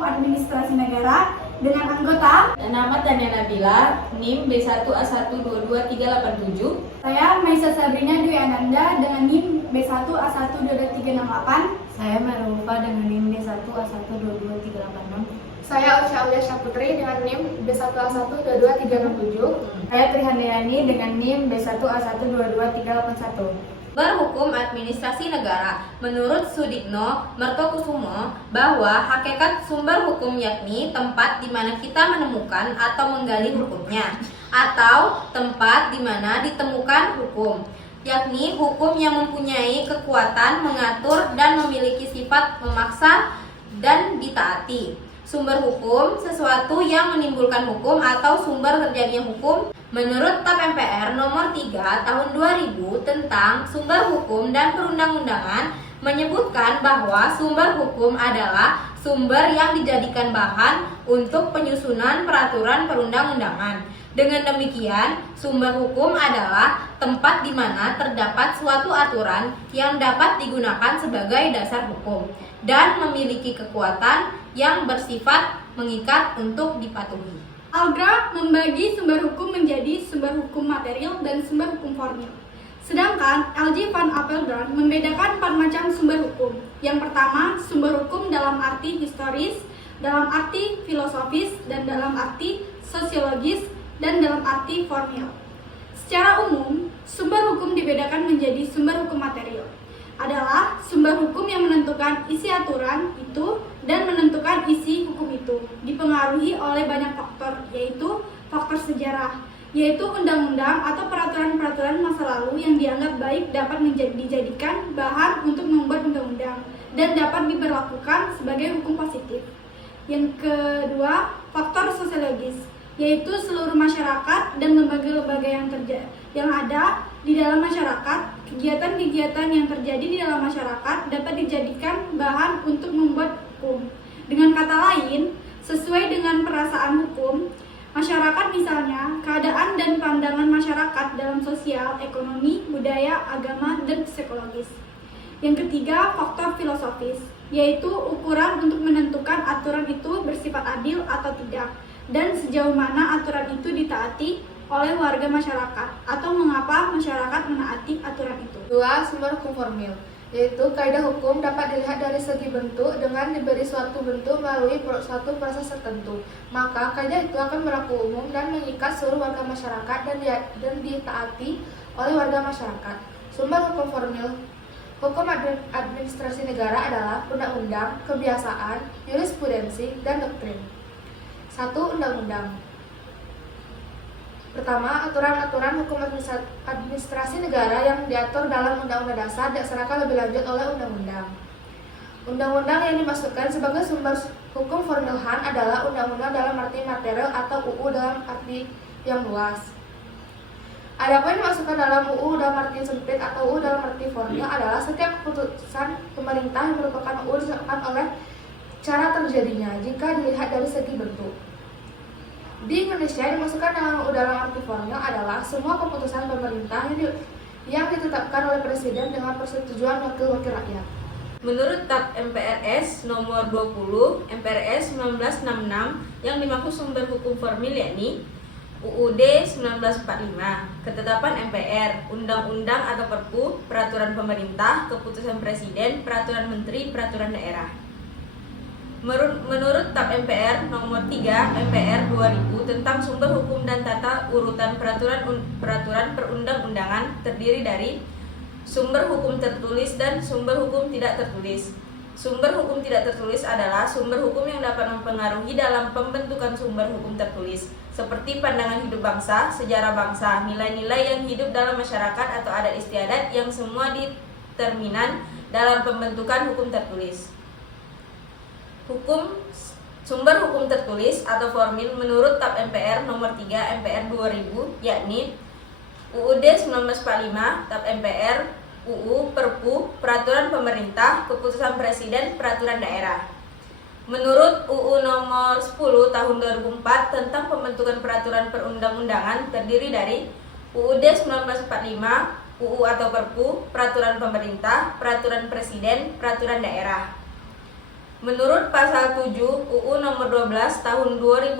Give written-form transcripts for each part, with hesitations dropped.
Hukum Administrasi Negara dengan anggota Nama Tania Nabila, NIM B1A1223887. saya Maisa Sabrina Dwi Ananda dengan NIM B1A12238. Saya Marufa dengan NIM B1A1223886. Saya Osha Aulia Syaputri dengan NIM B1A1222367. Saya Trihandayani dengan NIM B1A1223881. Berhukum Administrasi Negara. Menurut Sudikno Mertokusumo bahwa hakikat sumber hukum yakni tempat di mana kita menemukan atau menggali hukumnya, atau tempat di mana ditemukan hukum, yakni hukum yang mempunyai kekuatan mengatur dan memiliki sifat memaksa dan ditaati. Sumber hukum, sesuatu yang menimbulkan hukum atau sumber terjadinya hukum. Menurut TAP MPR nomor 3 tahun 2000 tentang sumber hukum dan perundang-undangan menyebutkan bahwa sumber hukum adalah sumber yang dijadikan bahan untuk penyusunan peraturan perundang-undangan. Dengan demikian, sumber hukum adalah tempat di mana terdapat suatu aturan yang dapat digunakan sebagai dasar hukum dan memiliki kekuatan yang bersifat mengikat untuk dipatuhi. Algra membagi sumber hukum menjadi sumber hukum material dan sumber hukum formil. Sedangkan LG van Apeldoorn membedakan 4 macam sumber hukum. Yang pertama, sumber hukum dalam arti historis, dalam arti filosofis, dan dalam arti sosiologis, dan dalam arti formil. Secara umum, sumber hukum dibedakan menjadi sumber hukum material. Adalah sumber hukum yang menentukan isi aturan itu dan menentukan isi hukum itu, dipengaruhi oleh banyak faktor, yaitu faktor sejarah, yaitu undang-undang atau peraturan-peraturan masa lalu yang dianggap baik dapat dijadikan bahan untuk membuat undang-undang dan dapat diberlakukan sebagai hukum positif. Yang kedua, faktor sosiologis, yaitu seluruh masyarakat dan lembaga-lembaga yang ada di dalam masyarakat. Kegiatan-kegiatan yang terjadi di dalam masyarakat dapat dijadikan bahan untuk membuat hukum. Dengan kata lain, sesuai dengan perasaan hukum, masyarakat misalnya, keadaan dan pandangan masyarakat dalam sosial, ekonomi, budaya, agama, dan psikologis. Yang ketiga, faktor filosofis, yaitu ukuran untuk menentukan aturan itu bersifat adil atau tidak, dan sejauh mana aturan itu ditaati oleh warga masyarakat, atau mengapa masyarakat menaati aturan itu. 2. Sumber hukum formil, yaitu kaidah hukum dapat dilihat dari segi bentuk dengan diberi suatu bentuk melalui suatu proses tertentu. Maka kaidah itu akan berlaku umum dan mengikat seluruh warga masyarakat dan ditaati oleh warga masyarakat. Sumber hukum formil hukum administrasi negara adalah undang-undang, kebiasaan, jurisprudensi, dan doktrin. 1. Undang-undang. Pertama, aturan-aturan hukum administrasi negara yang diatur dalam Undang-Undang Dasar dilaksanakan lebih lanjut oleh undang-undang. Undang-undang yang dimasukkan sebagai sumber hukum formil HAN adalah undang-undang dalam arti material atau UU dalam arti yang luas. Adapun yang dimasukkan dalam UU dalam arti sempit atau UU dalam arti formil adalah setiap keputusan pemerintah yang merupakan UU disebabkan oleh cara terjadinya jika dilihat dari segi bentuk. Di Indonesia dimasukkan dalam UU dalam arti formil adalah semua keputusan pemerintah yang ditetapkan oleh Presiden dengan persetujuan wakil-wakil rakyat. Menurut TAP MPRS nomor 20 MPRS 1966 yang dimaksud sumber hukum formil yakni UUD 1945, ketetapan MPR, undang-undang atau perpu, peraturan pemerintah, keputusan presiden, peraturan menteri, peraturan daerah. Menurut TAP MPR nomor 3 MPR 2000 tentang sumber hukum dan tata urutan peraturan perundang-undangan terdiri dari sumber hukum tertulis dan sumber hukum tidak tertulis. Sumber hukum tidak tertulis adalah sumber hukum yang dapat mempengaruhi dalam pembentukan sumber hukum tertulis, seperti pandangan hidup bangsa, sejarah bangsa, nilai-nilai yang hidup dalam masyarakat atau adat istiadat yang semua determinan dalam pembentukan hukum tertulis. Sumber hukum tertulis atau formil menurut TAP MPR nomor 3 MPR 2000 yakni UUD 1945, TAP MPR, UU, Perpu, peraturan pemerintah, keputusan presiden, peraturan daerah. Menurut UU nomor 10 tahun 2004 tentang pembentukan peraturan perundang-undangan terdiri dari UUD 1945, UU atau Perpu, peraturan pemerintah, peraturan presiden, peraturan daerah. Menurut pasal 7 UU nomor 12 tahun 2011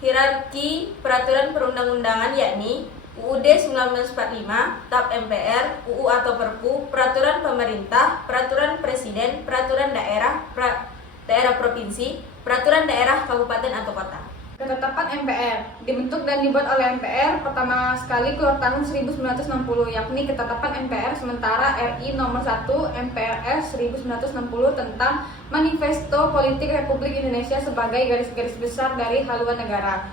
hierarki peraturan perundang-undangan yakni UUD 1945, TAP MPR, UU atau Perpu, peraturan pemerintah, peraturan presiden, peraturan daerah, daerah provinsi, peraturan daerah kabupaten atau kota. Ketetapan MPR dibentuk dan dibuat oleh MPR pertama sekali keluar tahun 1960, yakni Ketetapan MPR sementara RI nomor 1 MPRS 1960 tentang Manifesto Politik Republik Indonesia sebagai garis-garis besar dari haluan negara.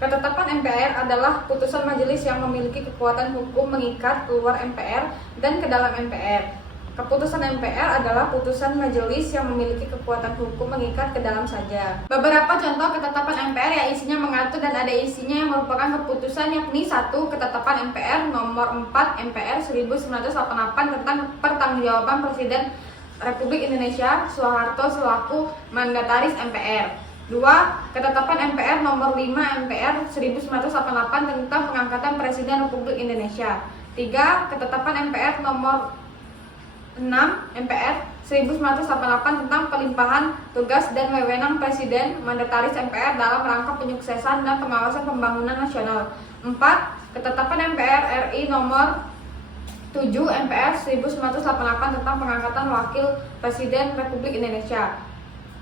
Ketetapan MPR adalah putusan majelis yang memiliki kekuatan hukum mengikat keluar MPR dan ke dalam MPR. Keputusan MPR adalah putusan majelis yang memiliki kekuatan hukum mengikat ke dalam saja. Beberapa contoh ketetapan MPR yang isinya mengatur dan ada isinya yang merupakan keputusan yakni 1. Ketetapan MPR nomor 4 MPR 1988 tentang pertanggungjawaban Presiden Republik Indonesia Soeharto selaku mandataris MPR. 2. Ketetapan MPR nomor 5 MPR 1988 tentang pengangkatan Presiden Republik Indonesia. 3. Ketetapan MPR nomor 6 MPR 1988 tentang pelimpahan tugas dan wewenang Presiden Mandataris MPR dalam rangka penyuksesan dan pengawasan pembangunan nasional. 4. Ketetapan MPR RI nomor 7 MPR 1988 tentang pengangkatan Wakil Presiden Republik Indonesia.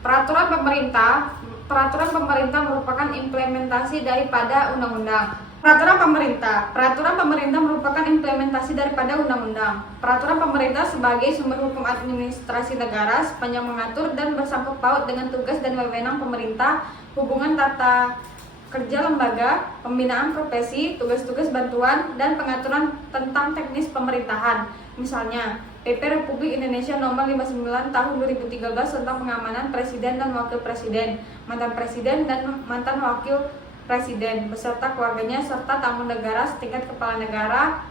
Peraturan pemerintah merupakan implementasi daripada undang-undang. Peraturan pemerintah merupakan implementasi daripada undang-undang. Peraturan pemerintah sebagai sumber hukum administrasi negara sepanjang mengatur dan bersangkut paut dengan tugas dan wewenang pemerintah, hubungan tata kerja lembaga, pembinaan profesi, tugas-tugas bantuan, dan pengaturan tentang teknis pemerintahan. Misalnya, PP Republik Indonesia Nomor 59 Tahun 2013 tentang pengamanan Presiden dan Wakil Presiden, mantan Presiden dan mantan Wakil Presiden beserta keluarganya serta tamu negara setingkat kepala negara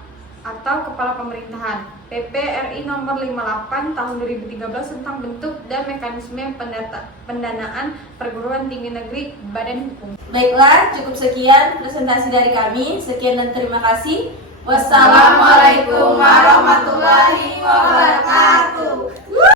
atau kepala pemerintahan. PP RI nomor 58 tahun 2013 tentang bentuk dan mekanisme pendanaan perguruan tinggi negeri Badan Hukum. Baiklah, cukup sekian presentasi dari kami. Sekian dan terima kasih. Wassalamualaikum warahmatullahi wabarakatuh.